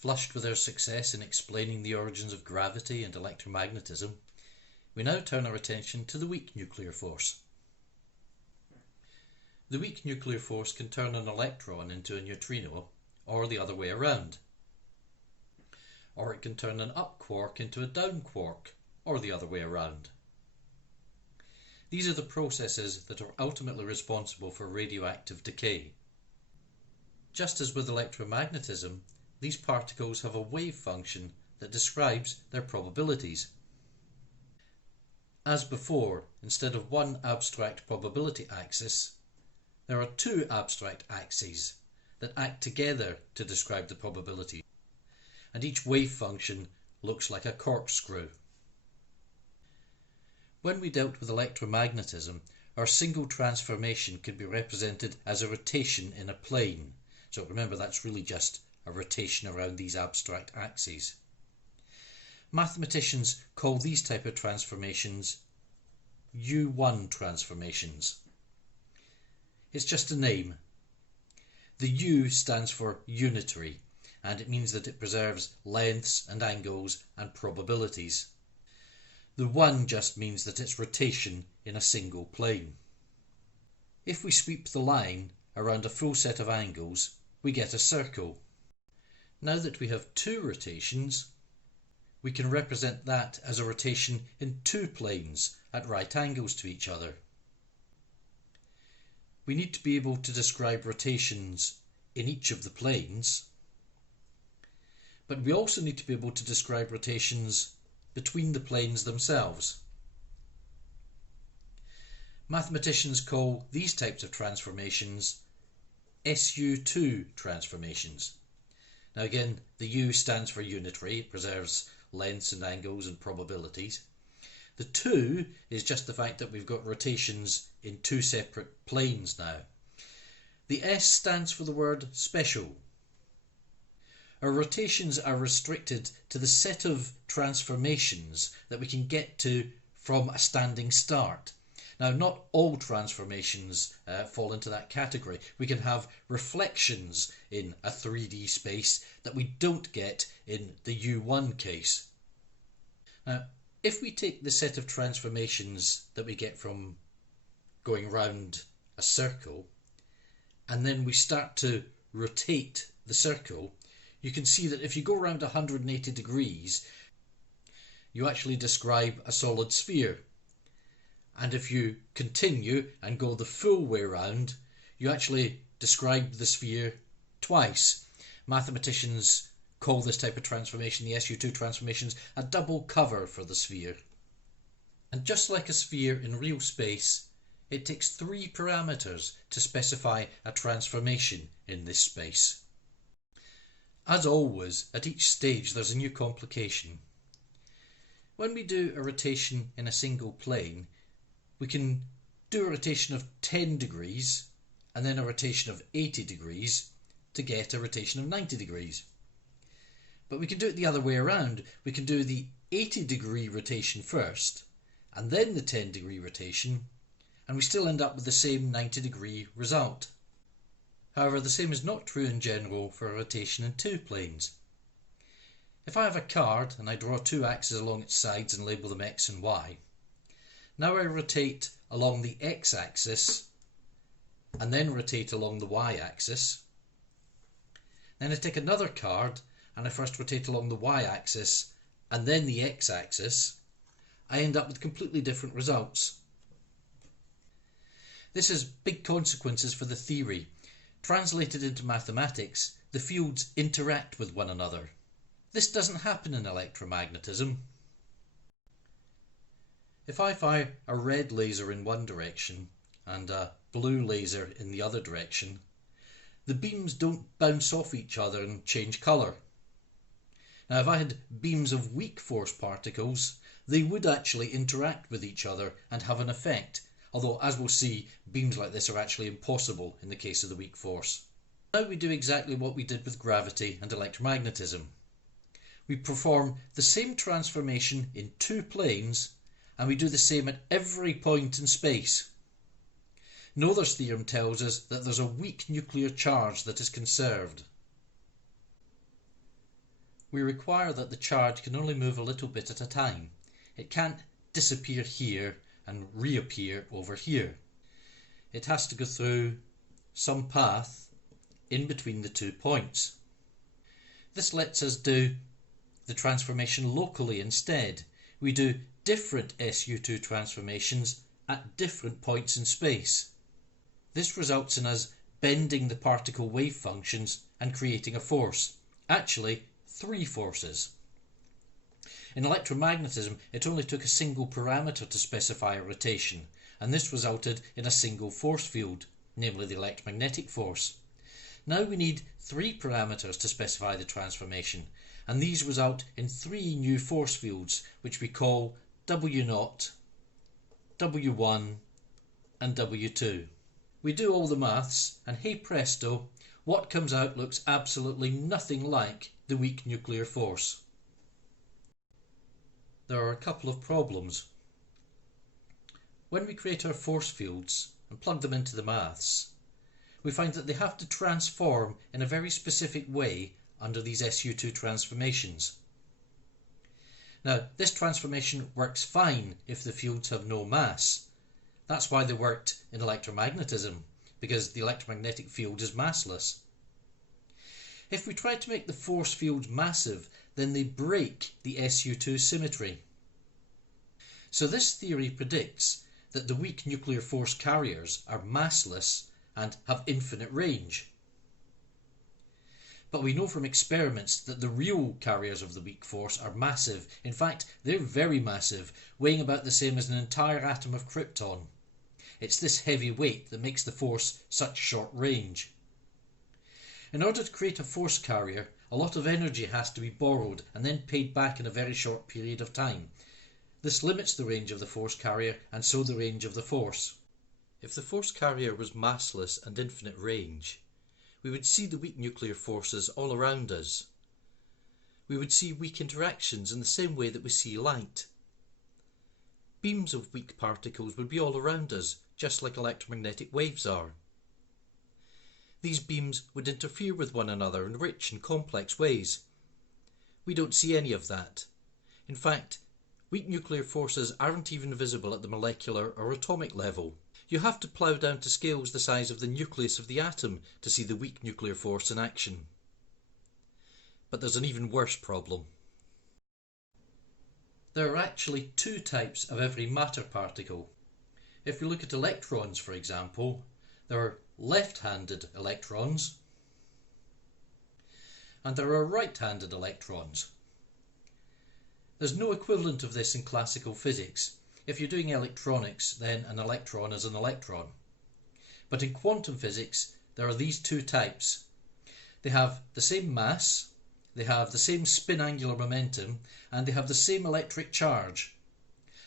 Flushed with our success in explaining the origins of gravity and electromagnetism, we now turn our attention to the weak nuclear force. The weak nuclear force can turn an electron into a neutrino, or the other way around. Or it can turn an up quark into a down quark, or the other way around. These are the processes that are ultimately responsible for radioactive decay. Just as with electromagnetism, these particles have a wave function that describes their probabilities. As before, instead of one abstract probability axis, there are two abstract axes that act together to describe the probability, and each wave function looks like a corkscrew. When we dealt with electromagnetism, our single transformation could be represented as a rotation in a plane. So remember, that's really just a rotation around these abstract axes. Mathematicians call these type of transformations U1 transformations. It's just a name. The U stands for unitary, and it means that it preserves lengths and angles and probabilities. The 1 just means that it's rotation in a single plane. If we sweep the line around a full set of angles, we get a circle. Now that we have two rotations, we can represent that as a rotation in two planes at right angles to each other. We need to be able to describe rotations in each of the planes, but we also need to be able to describe rotations between the planes themselves. Mathematicians call these types of transformations SU2 transformations. Now again, the U stands for unitary, it preserves lengths and angles and probabilities. The 2 is just the fact that we've got rotations in two separate planes now. The S stands for the word special. Our rotations are restricted to the set of transformations that we can get to from a standing start. Now, not all transformations fall into that category. We can have reflections in a 3D space that we don't get in the U1 case. Now, if we take the set of transformations that we get from going round a circle, and then we start to rotate the circle, you can see that if you go around 180 degrees, you actually describe a solid sphere. And if you continue and go the full way around, you actually describe the sphere twice. Mathematicians call this type of transformation, the SU2 transformations, a double cover for the sphere. And just like a sphere in real space, it takes 3 parameters to specify a transformation in this space. As always, at each stage there's a new complication. When we do a rotation in a single plane, we can do a rotation of 10 degrees and then a rotation of 80 degrees to get a rotation of 90 degrees. But we can do it the other way around. We can do the 80 degree rotation first and then the 10 degree rotation, and we still end up with the same 90 degree result. However, the same is not true in general for a rotation in two planes. If I have a card and I draw two axes along its sides and label them X and Y, now I rotate along the X-axis and then rotate along the Y-axis. Then I take another card and I first rotate along the Y-axis and then the X-axis. I end up with completely different results. This has big consequences for the theory. Translated into mathematics, the fields interact with one another. This doesn't happen in electromagnetism. If I fire a red laser in one direction and a blue laser in the other direction, the beams don't bounce off each other and change colour. Now, if I had beams of weak force particles, they would actually interact with each other and have an effect, although, as we'll see, beams like this are actually impossible in the case of the weak force. Now we do exactly what we did with gravity and electromagnetism. We perform the same transformation in two planes, and we do the same at every point in space. Noether's theorem tells us that there's a weak nuclear charge that is conserved. we require that the charge can only move a little bit at a time. It can't disappear here and reappear over here. It has to go through some path in between the 2 points. This lets us do the transformation locally instead. We do different SU2 transformations at different points in space. This results in us bending the particle wave functions and creating a force. Actually, 3 forces. In electromagnetism, it only took a single parameter to specify a rotation, and this resulted in a single force field, namely the electromagnetic force. Now we need 3 parameters to specify the transformation, and these result in 3 new force fields, which we call W0, W1 and W2. We do all the maths, and hey presto, what comes out looks absolutely nothing like the weak nuclear force. There are a couple of problems. When we create our force fields and plug them into the maths, we find that they have to transform in a very specific way under these SU2 transformations. Now, this transformation works fine if the fields have no mass. That's why they worked in electromagnetism, because the electromagnetic field is massless. If we try to make the force fields massive, then they break the SU2 symmetry. So this theory predicts that the weak nuclear force carriers are massless and have infinite range. But we know from experiments that the real carriers of the weak force are massive. In fact, they're very massive, weighing about the same as an entire atom of krypton. It's this heavy weight that makes the force such short range. In order to create a force carrier, a lot of energy has to be borrowed and then paid back in a very short period of time. This limits the range of the force carrier and so the range of the force. If the force carrier was massless and infinite range, we would see the weak nuclear forces all around us. We would see weak interactions in the same way that we see light. Beams of weak particles would be all around us, just like electromagnetic waves are. These beams would interfere with one another in rich and complex ways. We don't see any of that. In fact, weak nuclear forces aren't even visible at the molecular or atomic level. You have to plough down to scales the size of the nucleus of the atom to see the weak nuclear force in action. But there's an even worse problem. There are actually 2 types of every matter particle. If we look at electrons, for example, there are left-handed electrons and there are right-handed electrons. There's no equivalent of this in classical physics. If you're doing electronics, then an electron is an electron. But in quantum physics, there are these 2 types. They have the same mass, they have the same spin angular momentum, and they have the same electric charge.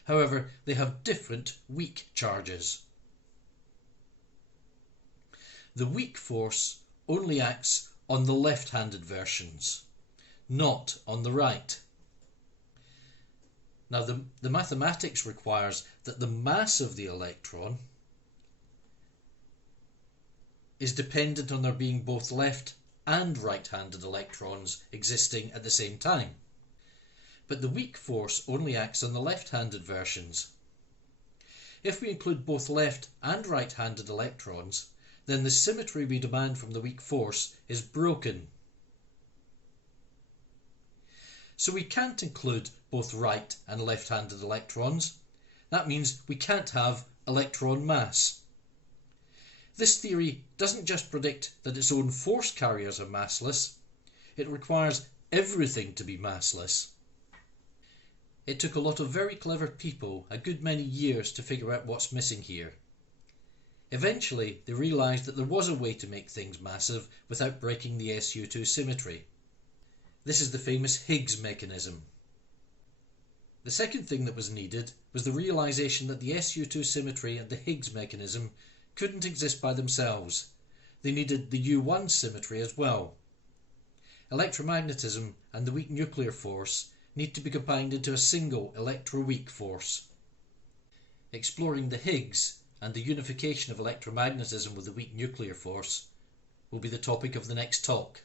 However, they have different weak charges. The weak force only acts on the left-handed versions, not on the right. Now, the mathematics requires that the mass of the electron is dependent on there being both left and right-handed electrons existing at the same time. But the weak force only acts on the left-handed versions. If we include both left and right-handed electrons, then the symmetry we demand from the weak force is broken. So we can't include both right and left-handed electrons. That means we can't have electron mass. This theory doesn't just predict that its own force carriers are massless, it requires everything to be massless. It took a lot of very clever people a good many years to figure out what's missing here. Eventually, they realised that there was a way to make things massive without breaking the SU2 symmetry. This is the famous Higgs mechanism. The second thing that was needed was the realisation that the SU2 symmetry and the Higgs mechanism couldn't exist by themselves. They needed the U1 symmetry as well. Electromagnetism and the weak nuclear force need to be combined into a single electroweak force. Exploring the Higgs and the unification of electromagnetism with the weak nuclear force will be the topic of the next talk.